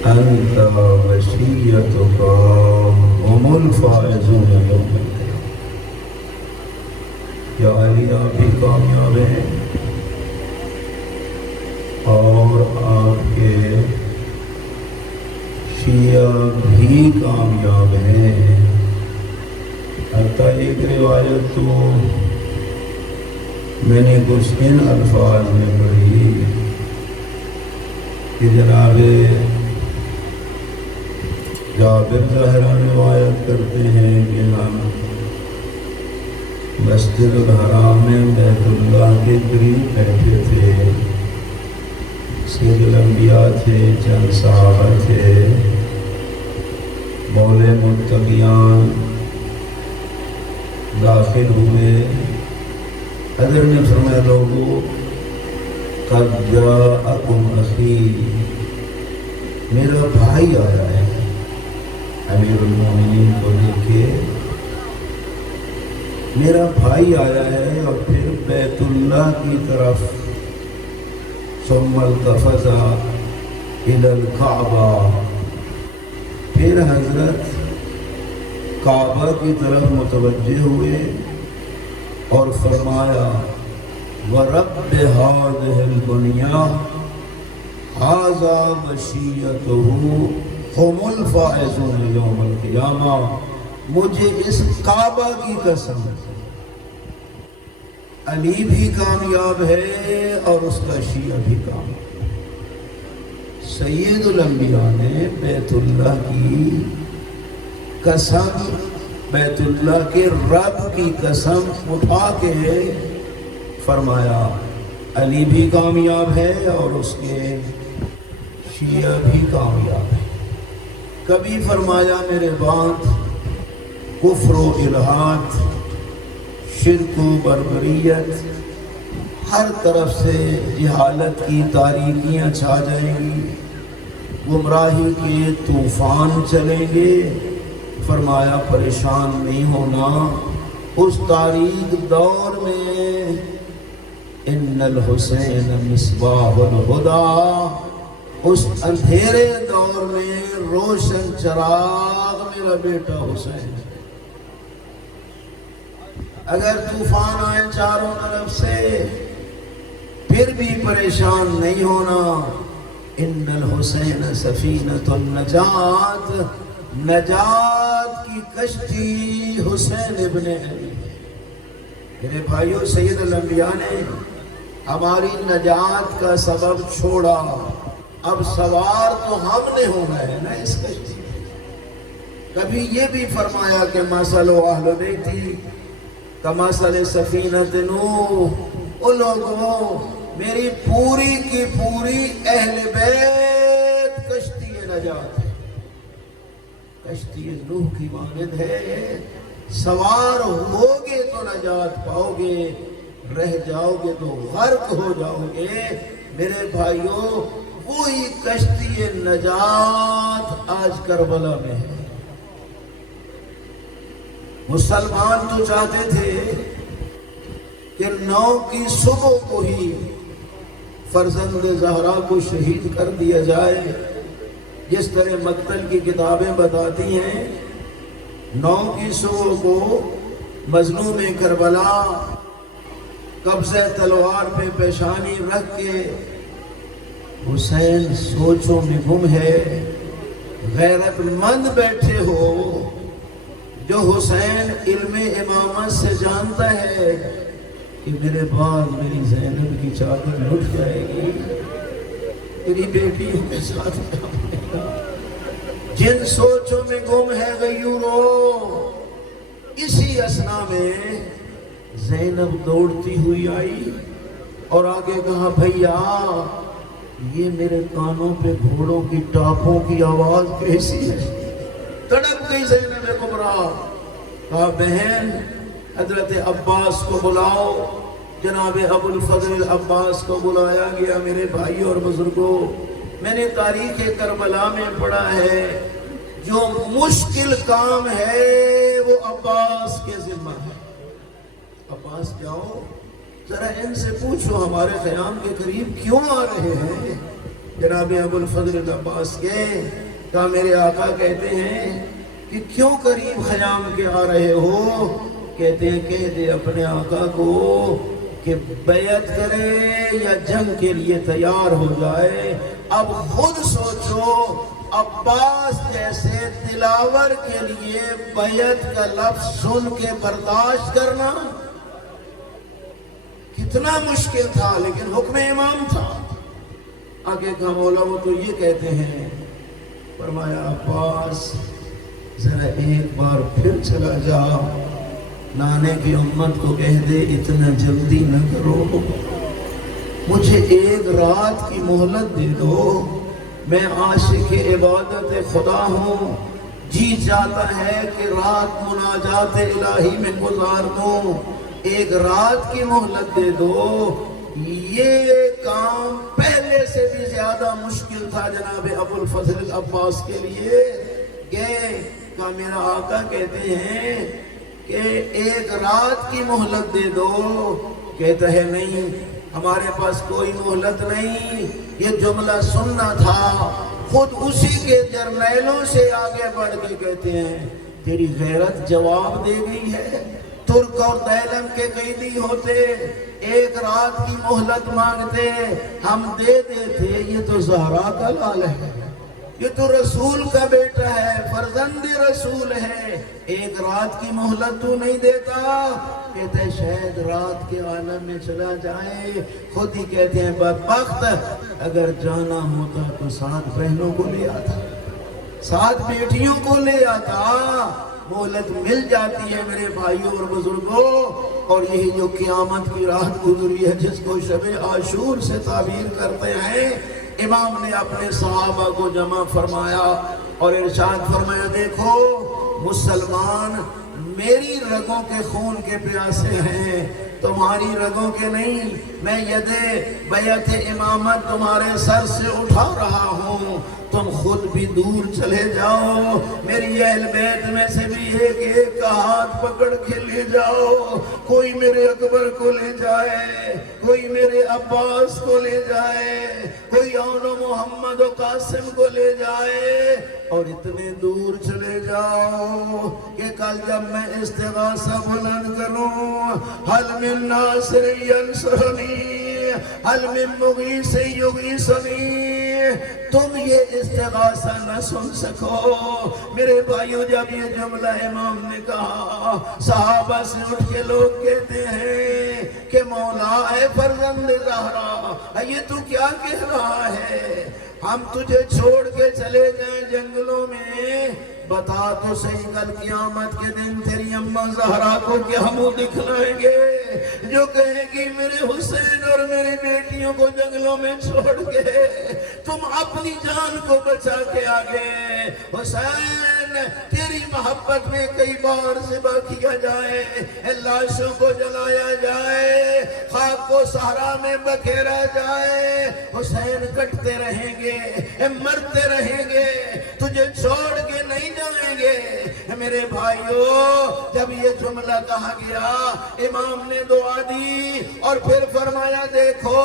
انت وشیتک هم الفائزون یوم القیامہ۔ یا علی آپ بھی کامیاب ہیں اور آپ کے شیعہ بھی کامیاب ہیں۔ حتیٰ ایک روایت تو میں نے کچھ ان الفاظ میں پڑھی کہ جناب جابر ظاہرہ روایت کرتے ہیں کہ ہم مسجد الحرام میں بیت اللہ کے قریب بیٹھے تھے، سید الانبیاء تھے، چند صحابہ تھے، مولے متقیان داخل ہوئے۔ حضرت نے فرمایا لوگو قد جاءکم اخی، میرا بھائی آیا ہے۔ امیر المومنین کو دیکھے میرا بھائی آیا ہے، اور پھر بیت اللہ کی طرف ثم التفت الی الکعبہ، پھر حضرت کعبہ کی طرف متوجہ ہوئے اور فرمایا وَرَبِّ هَذِهِ الْبُنْيَةِ هَذَا وَشِيَّتُهُ هُمُ الْفَائِزُونَ يَوْمَ الْقِيَامَةِ، مجھے اس کعبہ کی قسم، علی بھی کامیاب ہے اور اس کا شیعہ بھی کامیاب۔ سید الانبیاء نے بیت اللہ کی قسم، بیت اللہ کے رب کی قسم اٹھا کے فرمایا علی بھی کامیاب ہے اور اس کے شیعہ بھی کامیاب ہے۔ کبھی فرمایا میرے بعد کفر و الحاد، شرک و بربریت، ہر طرف سے جہالت کی تاریکیاں چھا جائیں گی، گمراہی کے طوفان چلیں گے۔ فرمایا پریشان نہیں ہونا، اس تاریک دور میں ان الحسین مصباح الہدی، اس اندھیرے دور میں روشن چراغ میرا بیٹا حسین۔ اگر طوفان آئے چاروں طرف سے پھر بھی پریشان نہیں ہونا، ان الحسین سفینۃ النجات، نجات کی کشتی حسین ابن علی۔ میرے بھائیوں، سید الانبیاء نے ہماری نجات کا سبب چھوڑا، اب سوار تو ہم نے ہونا ہے نا اس کشتی میں۔ کبھی یہ بھی فرمایا کہ مثل اہل بیتی کمثل سفینۃ نوح، او لوگوں میری پوری کی پوری اہل بیت کشتی نجات ہے، کشتی نوح کی مانند ہے، سوار ہوگے تو نجات پاؤ گے، رہ جاؤ گے تو غرق ہو جاؤ گے۔ میرے بھائیوں، وہی کشتی نجات آج کربلا میں ہے۔ مسلمان تو چاہتے تھے کہ 9 کی صبح کو ہی فرزند زہرا کو شہید کر دیا جائے، جس طرح مقتل کی کتابیں بتاتی ہیں۔ 9 کی صبح کو مظلوم کربلا قبضہ تلوار پہ پیشانی رکھ کے حسین سوچوں میں گم ہے، غیرت مند بیٹھے ہو جو حسین علم امامت سے جانتا ہے کہ میرے بعد میری زینب کی چادر لٹ جائے گی، میری بیٹیوں کے ساتھ جن سوچوں میں گم ہے غیورو۔ اسی اسنا میں زینب دوڑتی ہوئی آئی اور آگے کہا بھیا یہ میرے کانوں پہ گھوڑوں کی ٹاپوں کی آواز کیسی ہے؟ تڑپ گئی زینب کبریٰ، کہا بہن حضرت عباس کو بلاؤ۔ جناب ابو الفضل عباس کو بلایا گیا۔ میرے بھائی اور بزرگوں، میں نے تاریخ کربلا میں پڑھا ہے جو مشکل کام ہے وہ عباس کے ذمہ ہے۔ عباس جاؤ ذرا ان سے پوچھو ہمارے خیام کے قریب کیوں آ رہے ہیں؟ جناب ابو الفضل عباس کے کہا میرے آقا کہتے ہیں کہ کیوں قریب خیام کے آ رہے ہو؟ کہتے ہیں کہہ دے اپنے آقا کو کہ بیعت کرے یا جنگ کے لیے تیار ہو جائے۔ اب خود سوچو عباس جیسے دلاور کے لیے بیعت کا لفظ سن کے برداشت کرنا کتنا مشکل تھا، لیکن حکم امام تھا۔ آگے کہا مولا وہ تو یہ کہتے ہیں، فرمایا عباس ذرا ایک بار پھر چلا جا، نانے کی امت کو کہہ دے اتنا جلدی نہ کرو، مجھے ایک رات کی مہلت دے دو، میں عاشق عبادت خدا ہوں، جی چاہتا ہے کہ رات مناجات الہی میں گزار دوں، ایک رات کی مہلت دے دو۔ یہ کام پہلے سے بھی زیادہ مشکل تھا جناب ابو الفضل عباس کے لیے۔ گئے کہ میرا آقا کہتے ہیں کہ ایک رات کی مہلت دے دو، کہتا ہے نہیں ہمارے پاس کوئی مہلت نہیں۔ یہ جملہ سننا تھا، خود اسی کے جرنیلوں سے آگے بڑھ کے کہتے ہیں تیری غیرت جواب دے گئی ہے، ترک اور دیلم کے قیدی ہوتے ایک رات کی مہلت مانگتے ہم دے دیتے، یہ تو زہرا کا لال ہے، یہ تو رسول کا بیٹا ہے، فرزند رسول ہے، ایک رات کی مہلت تو نہیں دیتا؟ کہتے ہیں شاید رات کے عالم میں چلا جائے۔ خود ہی کہتے ہیں بدبخت اگر جانا ہوتا تو 7 بہنوں کو لے آتا، 7 بیٹیوں کو لے آتا، مہلت مل جاتی ہے میرے بھائیوں اور بزرگوں۔ اور یہی جو قیامت کی رات گزری ہے جس کو شب عاشور سے تعبیر کرتے ہیں، امام نے اپنے صحابہ کو جمع فرمایا اور ارشاد فرمایا دیکھو مسلمان میری رگوں کے خون کے پیاسے ہیں، تمہاری رگوں کے نہیں۔ میں ید بیعت امامت تمہارے سر سے اٹھا رہا ہوں، تم خود بھی دور چلے جاؤ، میری اہل بیت میں سے بھی ایک ایک کا ہاتھ پکڑ کے لے جاؤ، کوئی میرے اکبر کو لے جائے، کوئی میرے عباس کو لے جائے، کوئی اون محمد و قاسم کو لے جائے، اور اتنے دور چلے جاؤ کہ کل جب میں استغاثہ بلند کروں حل من ناصر ینصرنی حل من مغیث یغیثنی، تم یہ استغاثہ نہ سن سکو۔ میرے بھائیو جب یہ جملہ امام نے کہا صحابہ سے اٹھ کے لوگ کہتے ہیں کہ مولا اے فرزند زہرا یہ تو کیا کہہ رہا ہے، ہم تجھے چھوڑ کے چلے جائیں جنگلوں میں، بتا تو صحیح کل قیامت کے دن تیری اماں زہرا کو کیا منہ دکھلائیں گے جو کہے گی میرے حسین اور میری بیٹیوں کو جنگلوں میں چھوڑ کے تم اپنی جان کو بچا کے آگے۔ حسین تیری محبت میں کئی بار ذبح کیا جائے، لاشوں کو جلایا جائے، خاک کو صحرا میں بکھیرا جائے، حسین کٹتے رہیں گے، مرتے رہیں گے، تجھے چھوڑ کے نہیں جائیں گے۔ میرے بھائیو جب یہ جملہ کہا گیا امام نے دعا دی اور پھر فرمایا دیکھو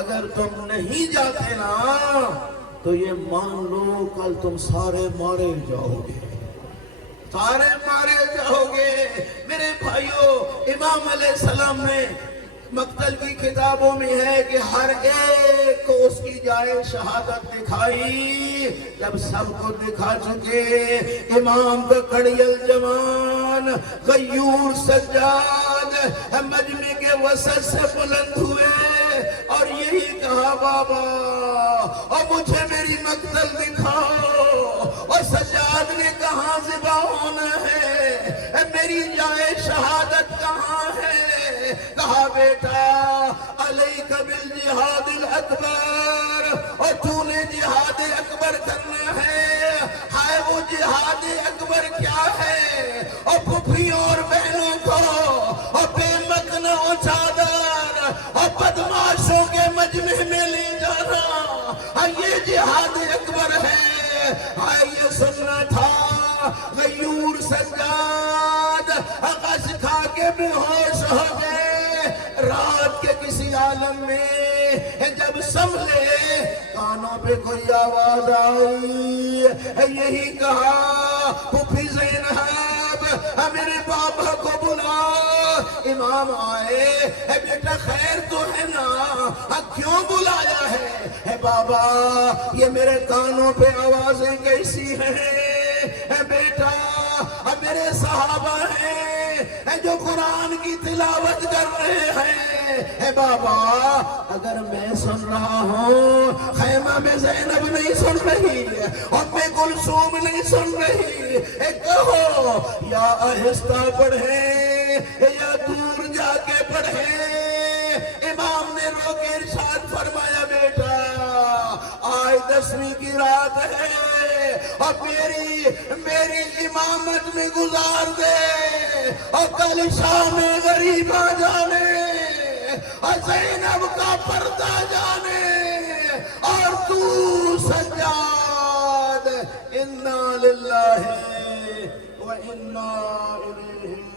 اگر تم نہیں جاتے نا تو یہ مان لو کل تم سارے مارے جاؤ گے، سارے مارے جاؤ گے۔ میرے بھائیو امام علیہ السلام نے مقتل کی کتابوں میں ہے کہ ہر ایک کو اس کی جائے شہادت دکھائی، جب سب کو دکھا چکے امام کا کڑیل جوان غیور سجاد مجمع کے وسط سے بلند ہوئے اور یہی کہا بابا اور مجھے میری مقتل دکھاؤ، اور سجاد نے کہاں ذبح ہونا ہے، میری جائے شہادت کہاں ہے؟ کہا بیٹا علیک بالجہاد الاکبر، اور تو نے جہاد اکبر کرنا ہے۔ ہائے وہ جہاد اکبر کیا ہے؟ اور پھپھیوں اور بہنوں کو اور بے مکن و چادر اور بدماشوں کے مجمع میں لے جانا، یہ جہاد اکبر ہے۔ ہائے یہ سننا تھا غیور سجاد غش کھا کے بے ہوش ہو گئے رات کے کسی عالم میں، جب سنبھلے کانوں پہ کوئی آواز آئی، یہی کہا پھوپھی زینب میرے بابا کو بلا۔ امام آئے، بیٹا خیر تو ہے نا، کیوں بلایا ہے؟ بابا یہ میرے کانوں پہ آوازیں کیسی ہیں؟ بیٹا میرے صحابہ ہیں جو قرآن کی تلاوت کر رہے ہیں۔ بابا اگر میں سن رہا ہوں، خیمہ میں زینب نہیں سن رہی، ام کلثوم نہیں سن رہی، کہو یا آہستہ پڑھیں یا دور جا کے پڑھیں۔ امام نے رو کے ارشاد فرمایا، بیٹا آج 10ویں کی رات ہے اور میری امامت میں گزار دے، اور کل شام غریب آ جانے اور زینب کا پردہ جانے، اور تو سجاد انا للہ و انا الیہ